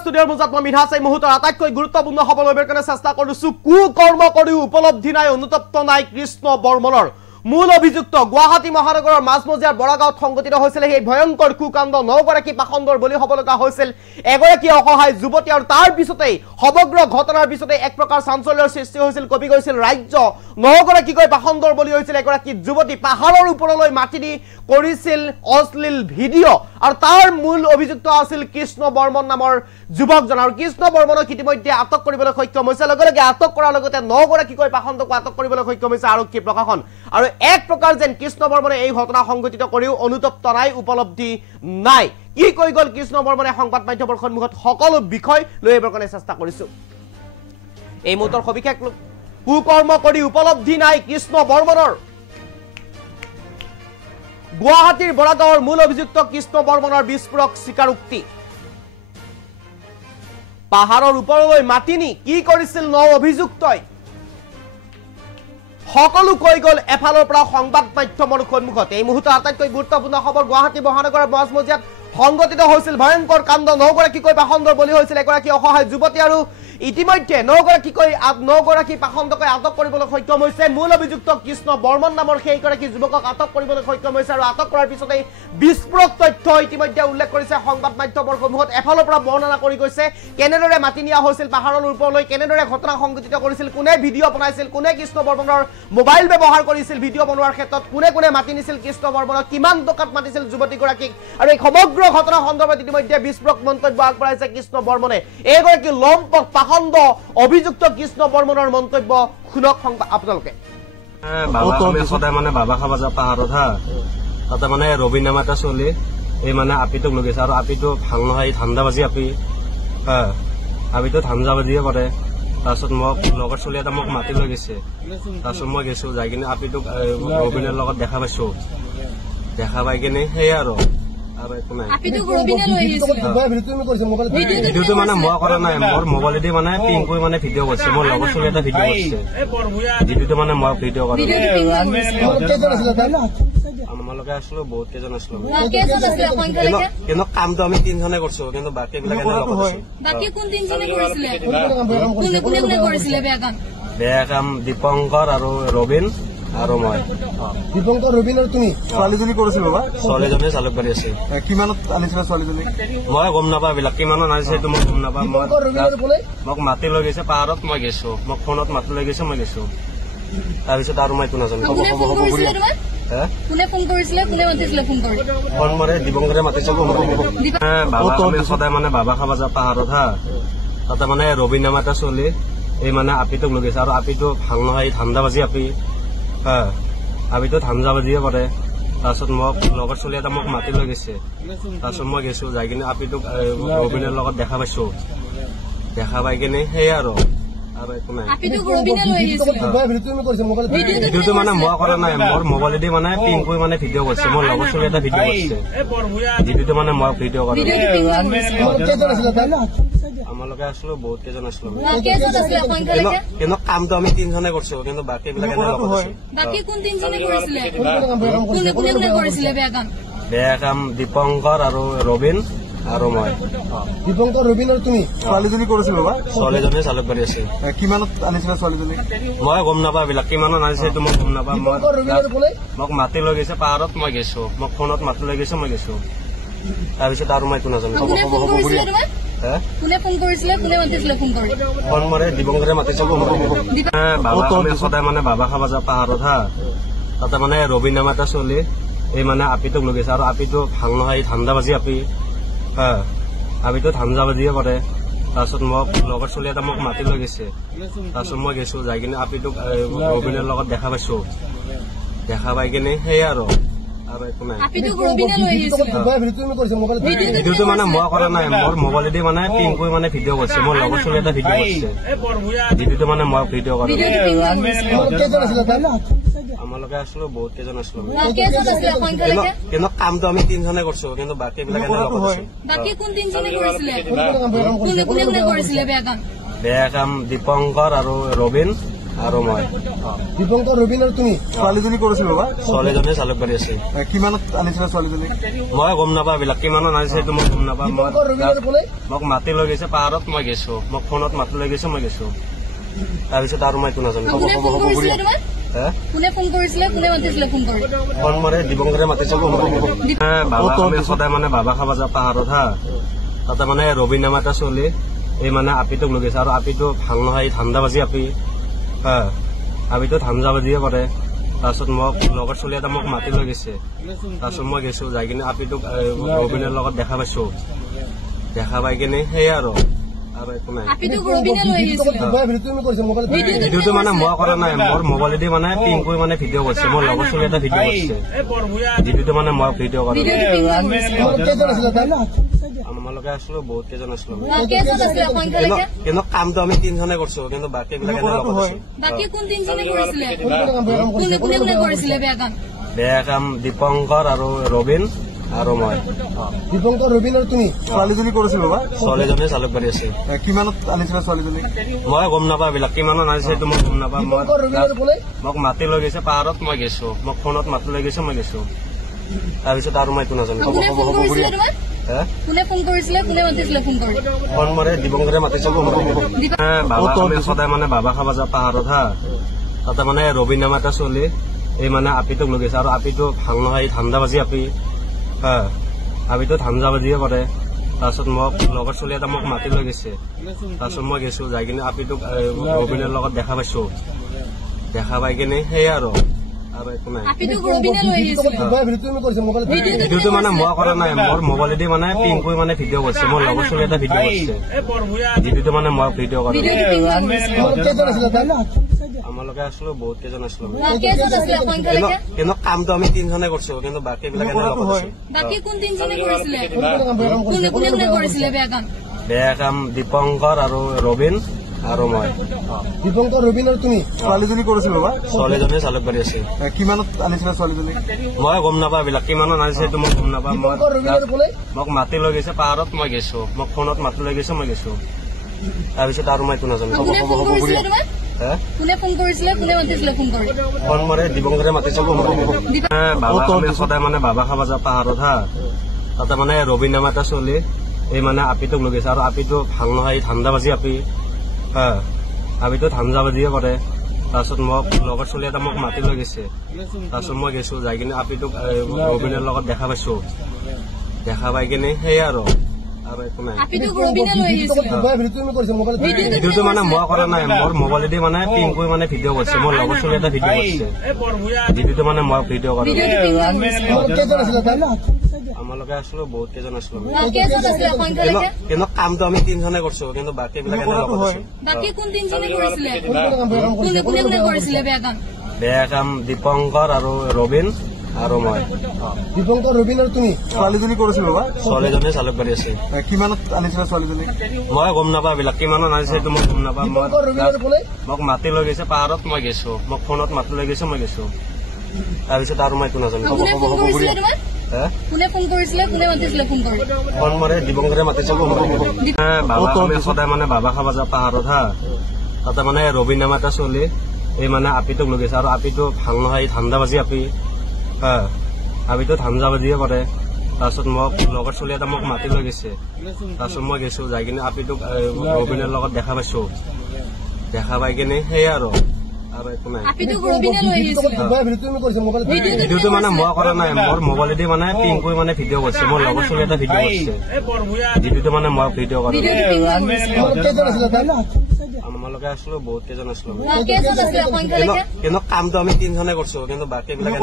ষ্টুডিঅ'ৰ মুজাত মই মিনহাছ এই মুহূৰ্তৰ আটাইতকৈ গুৰুত্বপূৰ্ণ খবৰ ল'বৰ কাৰণে চেষ্টা কৰিছো। কুকৰ্ম কৰিও উপলব্ধি নাই, অনুতপ্ত নাই কৃষ্ণ বৰ্মনৰ। মূল অভিযুক্ত গুৱাহাটী মহানগৰৰ মাজমজিয়াৰ বৰাগাঁৱত সংঘটিত হৈছিল এই ভয়ংকৰ কুকাণ্ড। 9গৰাকী পাখণ্ডৰ বলি হ'ব লগা হৈছিল এগৰাকী অসহায় যুৱতী, আৰু তাৰ পিছতেই সমগ্ৰ ঘটনাৰ পিছতে এক প্ৰকাৰ চাঞ্চল্যৰ সৃষ্টি হৈছিল, কবি গৈছিল ৰাজ্য। 9গৰাকীকৈ পাখণ্ডৰ বলি হৈছিল এগৰাকী যুৱতী। পাহাৰৰ ওপৰলৈ মাটি নি কৰিছিল অশ্লীল ভিডিঅ', আৰু তাৰ মূল অভিযুক্ত আছিল কৃষ্ণ বৰ্মন নামৰ যুৱকজন। আৰু কৃষ্ণ বৰ্মনক ইতিমধ্যে আটক কৰিবলৈ সক্ষম হৈছে। লগে লগে আটক কৰাৰ লগতে 9গৰাকীকৈ পাখণ্ডকো আটক কৰিবলৈ সক্ষম হৈছে আৰক্ষী প্ৰশাসন। আৰু এক প্ৰকাৰ যেন কৃষ্ণ বৰ্মনে এই ঘটনা সংঘটিত কৰিও অনুতপ্ত নাই, উপলব্ধি নাই। কি কৈ গ'ল কৃষ্ণ বৰ্মনে সংবাদ মাধ্যমৰ সন্মুখত সকলো বিষয় লৈ আহিবৰ কাৰণে চেষ্টা কৰিছো। এই মুহূৰ্তৰ সবিশেষ কুকৰ্ম কৰি উপলব্ধি নাই কৃষ্ণ বৰ্মনৰ। গুৱাহাটীৰ বৰাগাঁৱৰ মূল অভিযুক্ত কৃষ্ণ বৰ্মনৰ বিস্ফোৰক স্বীকাৰোক্তি। পাহাৰৰ ওপৰলৈ মাতি নি কি কৰিছিল 9 অভিযুক্তই, সকলো কৈ গ'ল এফালৰ পৰা সংবাদ মাধ্যমৰ সন্মুখত। এই মুহূৰ্তৰ আটাইতকৈ গুৰুত্বপূৰ্ণ খবৰ, গুৱাহাটী মহানগৰৰ মাজমজিয়াত সংঘটিত হৈছিল ভয়ংকৰ কাণ্ড। 9গৰাকীকৈ পাখণ্ডৰ বলি হৈছিল এগৰাকী অসহায় যুৱতী, আৰু ইতিমধ্যে 9গৰাকী পাখণ্ডকৈ আটক কৰিবলৈ সক্ষম হৈছে। মূল অভিযুক্ত কৃষ্ণ বৰ্মন নামৰ সেইগৰাকী যুৱকক আটক কৰিবলৈ সক্ষম হৈছে, আৰু আটক কৰাৰ পিছতেই বিস্ফোৰক তথ্য ইতিমধ্যে উল্লেখ কৰিছে সংবাদ মাধ্যমৰ সন্মুখত। এফালৰ পৰা বৰ্ণনা কৰি গৈছে কেনেদৰে মাতি নিয়া হৈছিল পাহাৰৰ ওপৰলৈ, কেনেদৰে ঘটনা সংঘটিত কৰিছিল, কোনে ভিডিঅ' বনাইছিল, কোনে কৃষ্ণ বৰ্মনৰ মোবাইল ব্যৱহাৰ কৰিছিল ভিডিঅ' বনোৱাৰ ক্ষেত্ৰত, কোনে কোনে মাতি নিছিল কৃষ্ণ বৰ্মনক, কিমান টকাত মাতিছিল যুৱতীগৰাকীক। আৰু এই সমগ্ৰ ঘটনা সন্দৰ্ভত ইতিমধ্যে বিস্ফোৰক মন্তব্য আগবঢ়াইছে কৃষ্ণ বৰ্মনে। এইগৰাকী লম্পক পাখণ্ড অভিযুক্ত কৃষ্ণ বৰ্মনৰ মন্তব্য শুনক আপোনালোকে। সদায় মানে বাবা খাবা যা পাহাৰত হা, তাতে মানে ৰবীন নাম এটা চলি এই মানে আপিটোক লৈ গৈছে, আৰু আপিটো ভাল নহয়, ধান্দাবাজি আপি হা, আপিটো ধান্দাবাজিয়ে কৰে। তাৰপিছত মোক লগৰ চলি এটা মোক মাতি লৈ গৈছে, তাৰপিছত মই গৈছো, যাই কিনে আপিটোক ৰবীনৰ লগত দেখা পাইছো। দেখা পাই কিনে সেয়ে আৰু একো নাই। ভিডিঅ'টো মানে মই কৰা নাই, মোৰ মোবাইলেদি মানে পিং কৰি মানে ভিডিঅ' কৰিছে, মোৰ লগৰ চলি এটা ভিডিঅ' কৰিছে। ভিডিঅ'টো মানে মই ভিডিঅ' কৰা আমালোকে আছিলো, বহুত কেইজন আছিলো, কিন্তু কামটো আমি 3জনে কৰিছো, কিন্তু বাকী বিলাক বেয়া কাম দীপংকৰ আৰু ৰবীন আৰু মই। দীপংকৰ ৰবীন আৰু তুমি ছোৱালীজনী কৰিছিল বাবা? ছোৱালীজনী জালুকবাৰী আছে। কিমানত আনিছিলা ছোৱালীজনী? মই গম নাপাওঁ, এইবিলাক কিমানত আনিছে সেইটো মই গম নাপাওঁ। মোক মাতি লৈ গৈছে পাহাৰত, মই গৈছো, মোক ফোনত মাতি লৈ গৈছে, মই গৈছো। তাৰপিছত আৰু মই এইটো নাজানো। ফোন মাৰে দীপংকৰে মাতিছে। সদায় মানে বাবা খাবা যা পাহাৰত হা, তাতে মানে ৰবীন নাম এটা চলি এই মানে আপিটোক লৈ গৈছে, আৰু আপিটো ভাল নহয়, ধান্দাবাজি আপি হা, আপিটো ধান্দাবাজিয়ে কৰে। তাৰপিছত মোক লগৰ চলি এটা মোক মাতি লৈ গৈছে, তাৰপিছত মই গৈছো, যাই কিনে আপিটোক ৰবীনৰ লগত দেখা পাইছো। দেখা পাই কিনে সেয়ে আৰু একো নাই। ভিডিঅ'টো মানে মই কৰা নাই, মোৰ মোবাইলেদি মানে পিং কৰি মানে ভিডিঅ' কৰিছে, মোৰ লগৰ চলি এটা ভিডিঅ' কৰিছে। ভিডিঅ'টো মানে মই ভিডিঅ' কৰা আমালোকে আছিলো, বহুত কেইজন আছিলো, কিন্তু কামটো আমি 3জনে কৰিছো, কিন্তু বাকী বিলাক বেয়া কাম দীপংকৰ আৰু ৰবীন আৰু মই। দীপংকৰ ৰবীন আৰু তুমি ছোৱালীজনী কৰিছিল বাবা? ছোৱালীজনী জালুকবাৰী আছে। কিমানত আনিছিলা ছোৱালীজনী? মই গম নাপাওঁ, এইবিলাক কিমানত আনিছে সেইটো মই গম নাপাওঁ। মোক মাতি লৈ গৈছে পাহাৰত, মই গৈছো, মোক ফোনত মাতি লৈ গৈছে, মই গৈছো। তাৰপিছত আৰু মই এইটো নাজানো। ফোন মাৰে দীপংকৰে মাতিছে। সদায় মানে বাবা খাবা যা পাহাৰত হা, তাতে মানে ৰবীন নাম এটা চলি এই মানে আপিটোক লৈ গৈছে, আৰু আপিটো ভাল নহয়, ধান্দাবাজি আপি হা, আপিটো ধান্দাবাজিয়ে কৰে। তাৰপিছত মোক লগৰ চলি এটা মোক মাতি লৈ গৈছে, তাৰপিছত মই গৈছো, যাই কিনে আপিটোক ৰবীনৰ লগত দেখা পাইছো। দেখা পাই কিনে সেয়ে আৰু একো নাই। ভিডিঅ'টো মানে মই কৰা নাই, মোৰ মোবাইলেদি মানে পিং কৰি মানে ভিডিঅ' কৰিছে, মোৰ লগৰ চলি এটা ভিডিঅ' কৰিছে। ভিডিঅ'টো মানে মই ভিডিঅ' কৰা আমালোকে আছিলো, বহুত কেইজন আছিলো, কিন্তু কামটো আমি 3জনে কৰিছো, কিন্তু বাকী বিলাক বেয়া কাম দীপংকৰ আৰু ৰবীন আৰু মই দীপংকৰ ৰবীন আৰু তুমি ছোৱালীজনী কৰিছিল বাবা ছোৱালীজনী জালুকবাৰী আছে কিমানত আনিছিলা ছোৱালীজনী মই গম নাপাওঁ এইবিলাক কিমানত আনিছে সেইটো মই গম নাপাওঁ দীপংকৰ ৰবীন আৰু কোনে মোক মাতি লৈ গৈছে পাহাৰত মই গৈছো মোক ফোনত মাতি লৈ গৈছে মই গৈছো তাৰপিছত আৰু মই একো নাজানো ফোন মাৰে দীপংকৰে মাতিছে বাবা আমি সদায় মানে বাবা খাব যাওঁ পাহাৰত হা তাতে মানে ৰবীন নাম এটা চলি এই মানে আপিটোক লৈ গৈছে আৰু আপিটো ভাল নহয় ধান্দাবাজি আপি হা আপিটো ধান্দাবাজিয়ে কৰে তাৰপিছত মোক লগৰ চলি এটা মোক মাতি লৈ গৈছে তাৰপিছত মই গৈছো যাই কিনে আপিটোক ৰবীনৰ লগত দেখা পাইছো দেখা পাই কিনে সেয়ে আৰু একো নাই ভিডিঅ'টো মানে মই কৰা নাই মোৰ মোবাইলেদি মানে পিং কৰি মানে ভিডিঅ' কৰিছে মোৰ লগৰ চলি এটা ভিডিঅ' কৰিছে ভিডিঅ'টো মানে মই ভিডিঅ' কৰা আমালোকে আছিলো বহুত কেইজন আছিলো কিন্তু কামটো আমি 3জনে কৰিছো কিন্তু বাকী বিলাকে বেয়া কাম দীপংকৰ আৰু ৰবীন আৰু মই দীপংকৰ ৰবীন আৰু তুমি ছোৱালীজনী কৰিছিল বাবা ছোৱালীজনী জালুকবাৰী আছে কিমানত আনিছিলা ছোৱালীজনী মই গম নাপাওঁ এইবিলাক কিমানত আনিছে সেইটো মই গম নাপাওঁ মোক মাতি লৈ গৈছে পাহাৰত মই গৈছো মোক ফোনত মাতি লৈ গৈছে মই গৈছো তাৰপিছত আৰু মই একো নাজানো ফোন মাৰে দীপংকৰে মাতিছে বাবা আমি সদায় মানে বাবা খাব যাওঁ পাহাৰত হা তাতে মানে ৰবীন নাম এটা চলি এই মানে আপিটোক লৈ গৈছে আৰু আপিটো ভাল নহয় ধান্দাবাজি আপি হা আপিটো ধান্দাবাজিয়ে কৰে তাৰপিছত মোক লগৰ চলি এটা মোক মাতি লৈ গৈছে তাৰপিছত মই গৈছো যাই কিনে আপিটোক ৰবীনৰ লগত দেখা পাইছো দেখা পাই কিনে সেয়ে আৰু একো নাই ভিডিঅ'টো মানে মই কৰা নাই মোৰ মোবাইলেদি মানে পিং কৰি মানে ভিডিঅ' কৰিছে মোৰ লগৰ চলি এটা ভিডিঅ' কৰিছে ভিডিঅ'টো মানে মই ভিডিঅ' কৰা আমালোকে আছিলো বহুত কেইজন আছিলো কিন্তু কামটো আমি 3জনে কৰিছো কিন্তু বাকী বিলাকে বেয়া কাম দীপংকৰ আৰু ৰবীন আৰু মই দীপংকৰ ৰবীন আৰু তুমি ছোৱালীজনী কৰিছিল বাবা ছোৱালীজনী জালুকবাৰী আছে কিমানত আনিছিলা ছোৱালীজনী মই গম নাপাওঁ এইবিলাক কিমানত আনিছে সেইটো মই গম নাপাওঁ মোক মাতি লৈ গৈছে পাহাৰত মই গৈছো মোক ফোনত মাতি লৈ গৈছে মই গৈছো তাৰপিছত আৰু মই একো নাজানো ফোন মাৰে দীপংকৰে মাতিছে বাবা আমি সদায় মানে বাবা খাব যাওঁ পাহাৰত হা তাতে মানে ৰবীন নাম এটা চলি এই মানে আপিটোক লৈ গৈছে আৰু আপিটো ভাল নহয় ধান্দাবাজি আপি হা আপিটো ধান্দাবাজিয়ে কৰে তাৰপিছত মোক লগৰ চলি এটা মোক মাতি লৈ গৈছে তাৰপিছত মই গৈছো যাই কিনে আপিটোক ৰবীনৰ লগত দেখা পাইছো দেখা পাই কিনে সেয়ে আৰু একো নাই ভিডিঅ'টো মানে মই কৰা নাই মোৰ মোবাইলেদি মানে পিং কৰি মানে ভিডিঅ' কৰিছে মোৰ লগৰ চলি এটা ভিডিঅ' কৰিছে ভিডিঅ'টো মানে মই ভিডিঅ' কৰা আমালোকে আছিলো বহুত কেইজন আছিলো কিন্তু কামটো আমি 3জনে কৰিছো কিন্তু বাকী বিলাকে বেয়া কাম দীপংকৰ আৰু ৰবীন আৰু মই দীপংকৰ ৰবীন আৰু তুমি ছোৱালীজনী কৰিছিল বাবা ছোৱালীজনী জালুকবাৰী আছে কিমানত আনিছিলা ছোৱালীজনী মই গম নাপাওঁ এইবিলাক কিমানত আনিছে সেইটো মই গম নাপাওঁ মোক মাতি লৈ গৈছে পাহাৰত মই গৈছো মোক ফোনত মাতি লৈ গৈছে মই গৈছো তাৰপিছত আৰু মই একো নাজানো ফোন মাৰে দীপংকৰে মাতিছে বাবা আমি সদায় মানে বাবা খাব যাওঁ পাহাৰত হা তাতে মানে ৰবীন নাম এটা চলি এই মানে আপিটোক লৈ গৈছে আৰু আপিটো ভাল নহয় ধান্দাবাজি আপি হা আপিটো ধান্দাবাজিয়ে কৰে তাৰপিছত মোক লগৰ চলি এটা মোক মাতি লৈ গৈছে তাৰপিছত মই গৈছো যাই কিনে আপিটোক ৰবীনৰ লগত দেখা পাইছো দেখা পাই কিনে সেয়ে আৰু একো নাই ভিডিঅ'টো মানে মই কৰা নাই মোৰ মোবাইলেদি মানে পিং কৰি মানে ভিডিঅ' কৰিছে মোৰ লগৰ চলি এটা ভিডিঅ' কৰিছে ভিডিঅ'টো মানে মই ভিডিঅ' কৰা আমালোকে আছিলো বহুত কেইজন আছিলো কিন্তু কামটো আমি 3জনে কৰিছো কিন্তু বাকী বিলাকে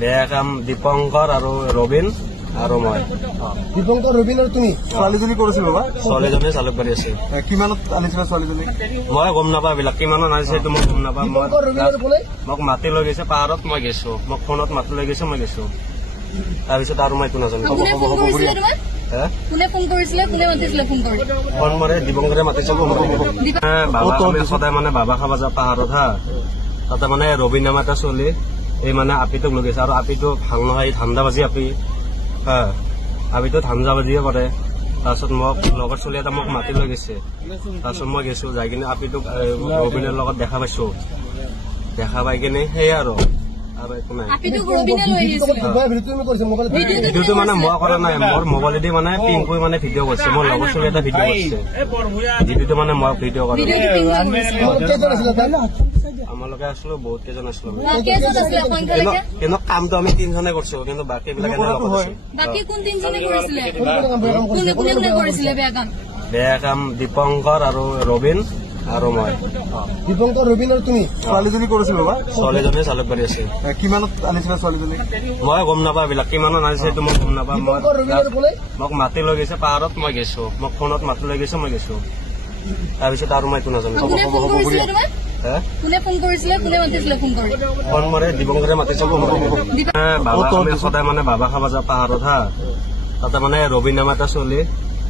বেয়া কাম দীপংকৰ আৰু ৰবীন আৰু মই দীপংকৰ ৰবীন আৰু তুমি ছোৱালীজনী কৰিছিল বাবা ছোৱালীজনী জালুকবাৰী আছে কিমানত আনিছিলা ছোৱালীজনী মই গম নাপাওঁ এইবিলাক কিমানত আনিছে সেইটো মই গম নাপাওঁ মোক মাতি লৈ গৈছে পাহাৰত মই গৈছো মোক ফোনত মাতি লৈ গৈছে মই গৈছো তাৰপিছত আৰু মই একো নাজানো ফোন মাৰে দীপংকৰে মাতিছে বাবা আমি সদায় মানে বাবা খাব যাওঁ পাহাৰত হা তাতে মানে ৰবীন নাম এটা চলি এই মানে আপিটোক লৈ গৈছে আৰু আপিটো ভাল নহয় ধান্দাবাজি আপি হা আপিটো ধান্দাবাজিয়ে কৰে তাৰপিছত মোক লগৰ চলি এটা মোক মাতি লৈ গৈছে। তাৰপিছত মই গৈছো, যাই কিনে আপিটোক ৰবিনৰ লগত দেখা পাইছো। দেখা পাই কিনে সেই আৰু একো নাই। ভিডিঅ'টো মানে মই কৰা নাই, মোৰ মোবাইলেদি মানে পিংকুই মানে ভিডিঅ' কৰিছে। মোৰ লগৰ চলি এটা ভিডিঅ' কৰিছে। ভিডিঅ'টো মানে মই ভিডিঅ' কৰা আমালোকে আছিলো, বহুত কেইজন আছিলো। কিন্তু কামটো আমি 3জনে কৰিছো, কিন্তু বাকী বিলাক বেয়া কাম দীপংকৰ আৰু ৰবিন আৰু মই। দীপংকৰ ৰবিন আৰু তুমি ছোৱালীজনী কৰিছিল বাবা? ছোৱালীজনী চালুকবাৰী আছে। কিমানত আনিছিলা ছোৱালীজনী? মই গম নাপাওঁ এইবিলাক, কিমানত আনিছে এইটো মই গম নাপাওঁ। মোক মাতি লৈ গৈছে পাহাৰত, মই গৈছো। মোক ফোনত মাতি লৈ গৈছে, মই গৈছো। তাৰপিছত আৰু মই একো নাজানো। ফোন মাৰে দীপংকৰে মাতিছে। বাবা আমি সদায় মানে বাবা খাব যাওঁ পাহাৰত হা। তাতে মানে ৰবিন নাম এটা চলি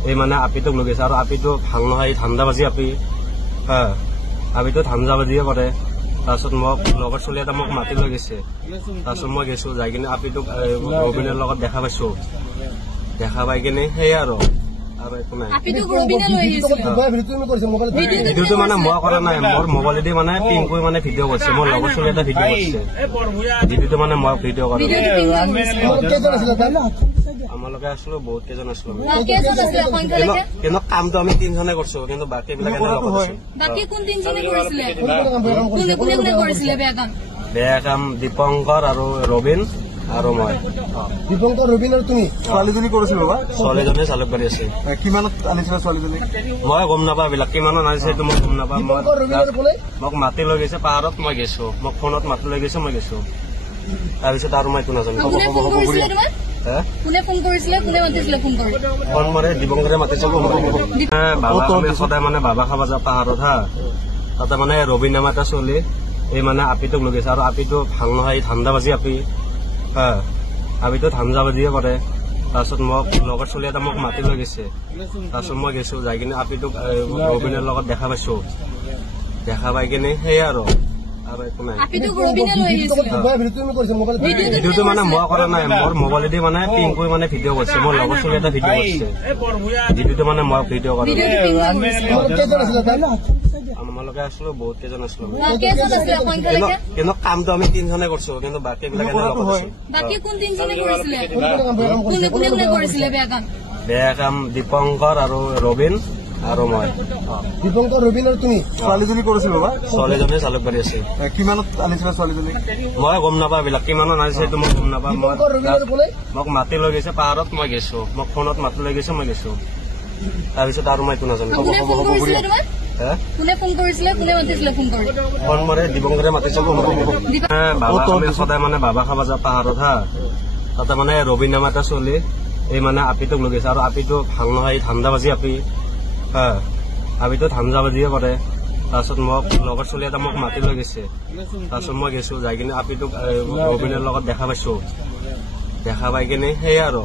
এই মানে আপিটোক লৈ গৈছে। আৰু আপিটো ভাল নহয়, ধান্দাবাজি আপি হা। আপিটো ধান্দাবাজিয়ে কৰে। তাৰপিছত মোক লগৰ চলি এটা মোক মাতি লৈ গৈছে। তাৰপিছত মই গৈছো, যাই কিনে আপিটোক ৰবিনৰ লগত দেখা পাইছো। দেখা পাই কিনে সেই আৰু একো নাই। ভিডিঅ'টো মানে মই কৰা নাই, মোৰ মোবাইলেদি মানে পিংকুই মানে ভিডিঅ' কৰিছে। মোৰ লগৰ চলি এটা ভিডিঅ' কৰিছে। ভিডিঅ'টো মানে মই ভিডিঅ' কৰা আমালোকে আছিলো, বহুত কেইজন আছিলো। কিন্তু কামটো আমি 3জনে কৰিছো, কিন্তু বাকী বিলাক বেয়া কাম দীপংকৰ আৰু ৰবিন আৰু মই। দীপংকৰ ৰবিন আৰু তুমি ছোৱালীজনী কৰিছিল বাবা? ছোৱালীজনী চালুকবাৰী আছে। কিমানত আনিছিলা ছোৱালীজনী? মই গম নাপাওঁ এইবিলাক, কিমানত আনিছে এইটো মই গম নাপাওঁ। মোক মাতি লৈ গৈছে পাহাৰত, মই গৈছো। মোক ফোনত মাতি লৈ গৈছে, মই গৈছো। তাৰপিছত আৰু মই একো নাজানো। ফোন মাৰে দীপংকৰে মাতিছে। বাবা আমি সদায় মানে বাবা খাব যাওঁ পাহাৰত হা। তাতে মানে ৰবিন নাম এটা চলি এই মানে আপিটোক লৈ গৈছে। আৰু আপিটো ভাল নহয়, ধান্দাবাজি আপি হা। আপিটো ধান্দাবাজিয়ে কৰে। তাৰপিছত মোক লগৰ চলি এটা মোক মাতি লৈ গৈছে। তাৰপিছত মই গৈছো, যাই কিনে আপিটোক ৰবিনৰ লগত দেখা পাইছো। দেখা পাই কিনে সেই আৰু একো নাই। ভিডিঅ'টো মানে মই কৰা নাই, মোৰ মোবাইলেদি মানে পিংকুই মানে ভিডিঅ' কৰিছে। মোৰ লগৰ চলি এটা ভিডিঅ' কৰিছে। ভিডিঅ'টো মানে মই ভিডিঅ' কৰা আমালোকে আছিলো, বহুত কেইজন আছিলো। কিন্তু কামটো আমি 3জনে কৰিছো, কিন্তু বাকী বিলাক বেয়া কাম দীপংকৰ আৰু ৰবিন আৰু মই। দীপংকৰ ৰবিন আৰু তুমি ছোৱালীজনী কৰিছিল বাবা? ছোৱালীজনী চালুকবাৰী আছে। কিমানত আনিছিলা ছোৱালীজনী? মই গম নাপাওঁ এইবিলাক, কিমানত আনিছে এইটো মই গম নাপাওঁ। মোক মাতি লৈ গৈছে পাহাৰত, মই গৈছো। মোক ফোনত মাতি লৈ গৈছে, মই গৈছো। তাৰপিছত আৰু মই একো নাজানো। ফোন মাৰে দীপংকৰে মাতিছে। বাবা আমি সদায় মানে বাবা খাব যাওঁ পাহাৰত হা। তাতে মানে ৰবিন নাম এটা চলি এই মানে আপিটোক লৈ গৈছে। আৰু আপিটো ভাল নহয়, ধান্দাবাজি আপি হা। আপিটো ধান্দাবাজিয়ে কৰে। তাৰপিছত মোক লগৰ চলি এটা মোক মাতি লৈ গৈছে। তাৰপিছত মই গৈছো, যাই কিনে আপিটোক ৰবিনৰ লগত দেখা পাইছো। দেখা পাই কিনে সেই আৰু